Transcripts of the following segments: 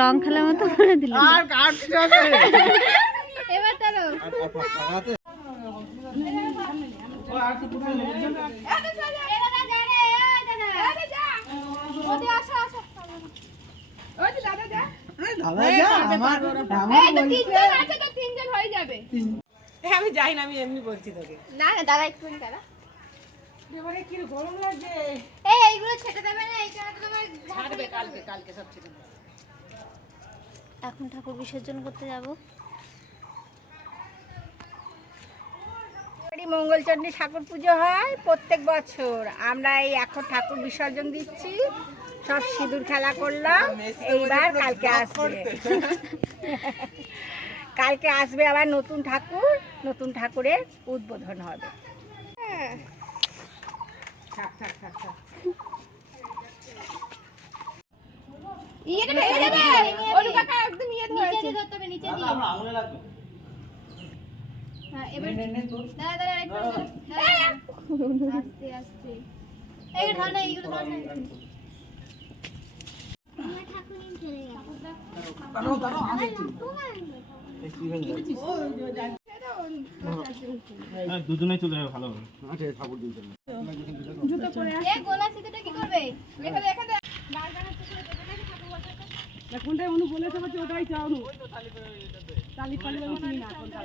রং খেলার মতো করে দিল। আমি যাই না, আমি এমনি বলছি তোকে। না না দাদা একটু দাদা কি গরম লাগছে। এইগুলো ছেটে দেবে না, ছাড়বে কালকে, কালকে সব ছেটে দেবে। এখন ঠাকুর বিসর্জন করতে যাব। মঙ্গলচণ্ডী ঠাকুর পুজো হয় প্রত্যেক বছর। আমরা এই এখন ঠাকুর বিসর্জন দিচ্ছি, সব সিঁদুর খেলা করলাম। এইবার কালকে আসবে, কালকে আসবে আবার নতুন ঠাকুর, নতুন ঠাকুরের উদ্বোধন হবে। দুজনেই চলে যাবে, ভালো হবে। আচ্ছা ঠাকুর দিতে জুতো পরে আসে গোলা সিঁদুরটা কি করবে? রেখে দে, রেখে দে। কোনটাই অনু বলেছে বলছে ওটাই চাও অনু। তালি পালি আমি চিনি না কোনটা।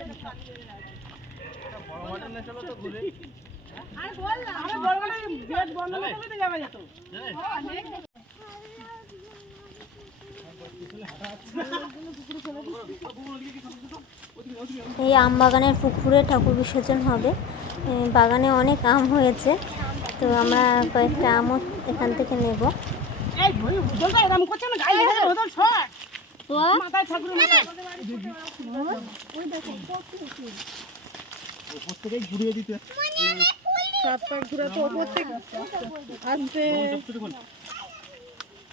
বড় মাঠে না চলো তো ঘুরে। আরে বল না, আরে বড় মাঠে গেট বন্ধ করে দিতে যাবে যেত। এই আম বাগানের পুকুরে ঠাকুর বিসর্জন হবে। বাগানে অনেক আম হয়েছে, তো আমরা কয়েকটা আমও এখান থেকে নেব। এই ভই উদলটা এরকম করছে না, গায়ে লেগে যাবে ওদল ছট। তো মাথায় ঠাকুরের মাথায় ওই দেখো উপর থেকেই ঘুরিয়ে দিতে। সাত পাক ঘুরে তো উপর থেকে আসবে।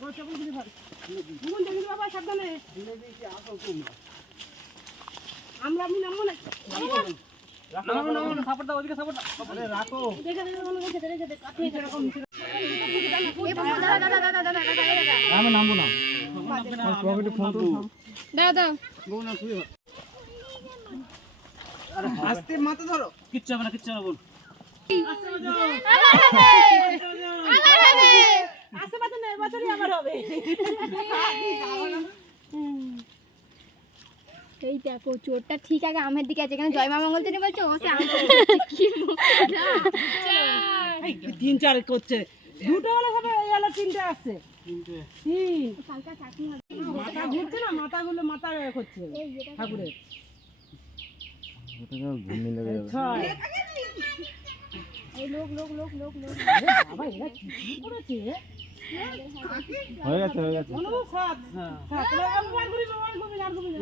ও চাবল ঘুরে ভাই গুন দেখি বাবা, সাবধানে। আমরা আমি নামবো না। রাখো না, সাপোর্ট দাও, ওদিকে সাপোর্ট দাও। আরে রাখো। দেখে দেখে মনে করছে, দেখে দেখে আপনি এরকম আমি নামবো না। পকেটে ফোন তো দাও দাও। বউ না শুয়ে। আরে আস্তে মাথা ধরো। কিচ্ছু হবে না, কিচ্ছু হবে না বল। আস্তে বাজাও। আমার হবে। আস্তে বাজাও না, এবছরই আমার হবে। এই দেখো চোরটা ঠিক আগে আমের দিকে আছে, এখানে জয় মা মঙ্গলচণ্ডী বলছো, ও সে আম এই 3-4 করছে। দুটো হলে হবে, এই হলো 3টে আসছে। 3টে। কালকা চাকরি হবে। মাথা ঘুরছে না, মাথাগুলো মাথা করছে ঠাকুরের। ওটা তো ঘুমনি লেগে যাবে। এই লোক লোক লোক লোক লোক বাবা এরা কি করেছে? হয়ে গেছে, হয়ে গেছে। অনুভব সাত। হ্যাঁ, তাহলে আর ঘুরি বাবা, আর ঘুরি।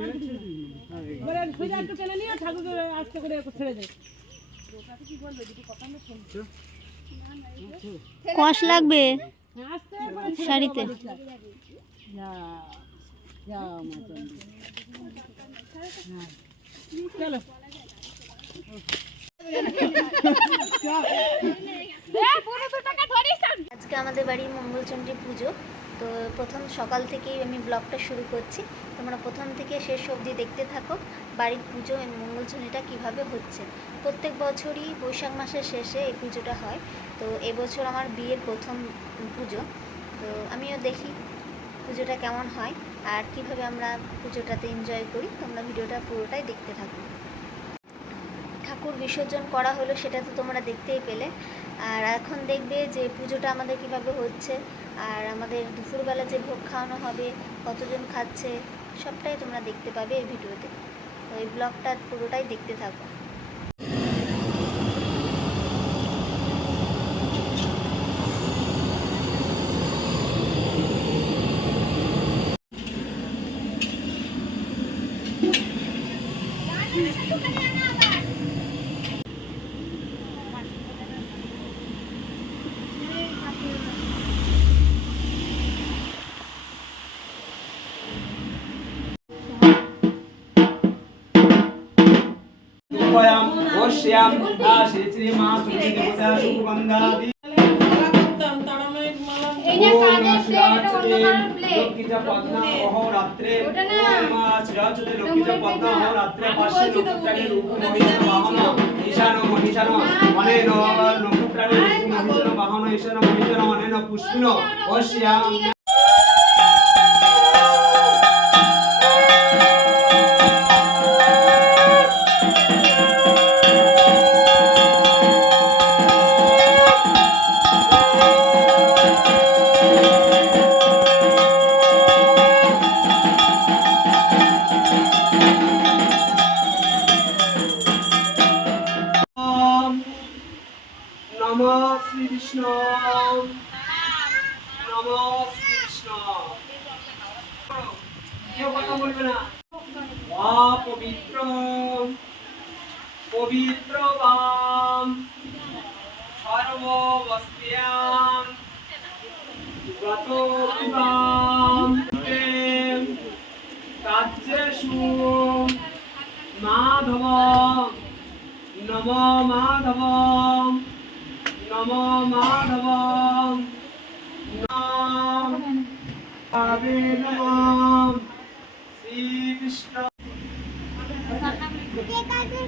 বলে সোজা একটু টেনে নিয়ে ঠাকুরকে আস্তে করে ছেড়ে দে। ওটাতে কি বলবে, যদি কথা না শুনছো। কষ লাগবে আস্তে শাড়িতে। যা যা মা চন্ডী। চলো আজকে আমাদের বাড়ির মঙ্গলচণ্ডী পুজো, তো প্রথম সকাল থেকেই আমি ব্লগটা শুরু করছি। তোমরা প্রথম থেকে শেষ অবধি দেখতে থাকো বাড়ির পুজো এই মঙ্গলচণ্ডীটা কীভাবে হচ্ছে। প্রত্যেক বছরই বৈশাখ মাসের শেষে এই পুজোটা হয়, তো এবছর আমার বিয়ের প্রথম পুজো, তো আমিও দেখি পুজোটা কেমন হয় আর কিভাবে আমরা পুজোটাতে এনজয় করি। তোমরা ভিডিওটা পুরোটাই দেখতে থাকো। ঠাকুর বিসর্জন করা হলো সেটা তো তোমরা দেখতেই পেলে, আর এখন দেখবে যে পুজোটা আমাদের কিভাবে হচ্ছে আর আমাদের দুপুরবেলা যে ভোগ খাওয়ানো হবে, কতজন খাচ্ছে, সবটাই তোমরা দেখতে পাবে এই ভিডিওতে। তো এই ব্লগটা পুরোটাই দেখতে থাকো। श्याम श्री রাত্রে মা তুলসী দেবতা সুগন্ধাদি লক্ষ্মীজা পদ্মা অহরাত্রে মা শ্রীরাজতে লক্ষ্মীজা পদ্মা অহরাত্রে পাশে নক্ষত্রাণী রূপ মহিষান বাহন ঈশান মহিষান অনেন নক্ষত্রাণী রূপ মহিষান বাহন ঈশান মহিষান অনেন পুষ্পিন অশ্যাম নমঃ শ্রী বিষ্ণু নমঃ শ্রী বিষ্ণু কেউ কথা বলবে না অপবিত্র পবিত্র বাম সর্ববস্ত্যাম গত বিবাম কার্যেষু মাধব নম মাধব নমো মাধব নাম আবে নাম শ্রী কৃষ্ণ দাঁড়িয়ে দাঁড়িয়ে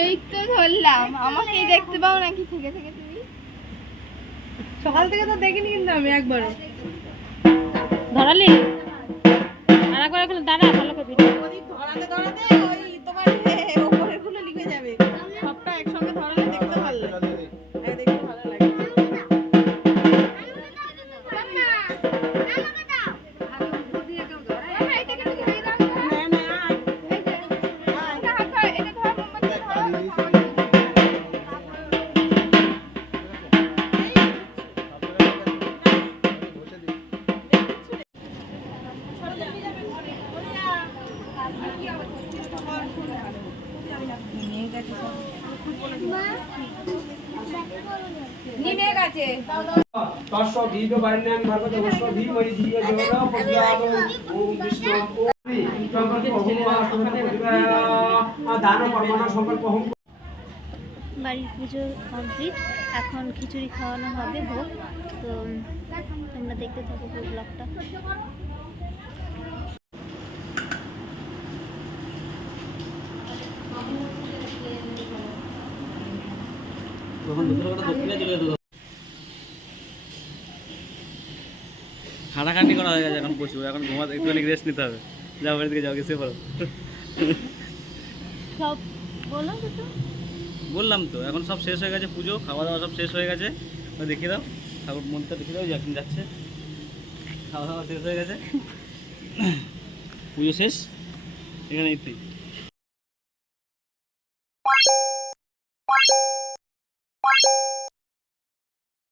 এই তো ধরলাম, আমাকেই দেখতে পাও নাকি থেকে থেকে তুমি? সকাল থেকে তো দেখিনি কিন্তু আমি একবারও। ধরালি আর একবার এখন দাঁড়া ভালো করে ভিডিও ধরাতে ধরাতে ওই তোমার ওপরের গুলো লিখে যাবে। সবটা একসঙ্গে ধরালে দেখতে ভালো লাগে। দেখতে ভালো লাগে। তস্য দীর্ঘ বারণ্যাং ভগবত বস্য ধীমহি ধিয় জোর প্রচোদয়াৎ ওম বিষ্ণু ওম সংকল্প হোমা দান কর্মণ সংকল্প হোম। বাড়ির পুজো কমপ্লিট, এখন খিচুড়ি খাওয়ানো হবে ভোগ। তো তোমরা দেখতে থাকো পুরো ব্লগটা। খাটাখাটি করা হয়ে গেছে, এখন প্রচুর। এখন ঘুমাতে একটুখানি রেস্ট নিতে হবে। যাও বাড়ি থেকে যাও, গেছে পড়ো। সব বলো তো, বললাম তো এখন সব শেষ হয়ে গেছে, পুজো খাওয়া দাওয়া সব শেষ হয়ে গেছে। দেখিয়ে দাও ঠাকুর মন্দিরটা, দেখিয়ে দাও, এখন যাচ্ছে। খাওয়া দাওয়া শেষ হয়ে গেছে, পুজো শেষ, এখানে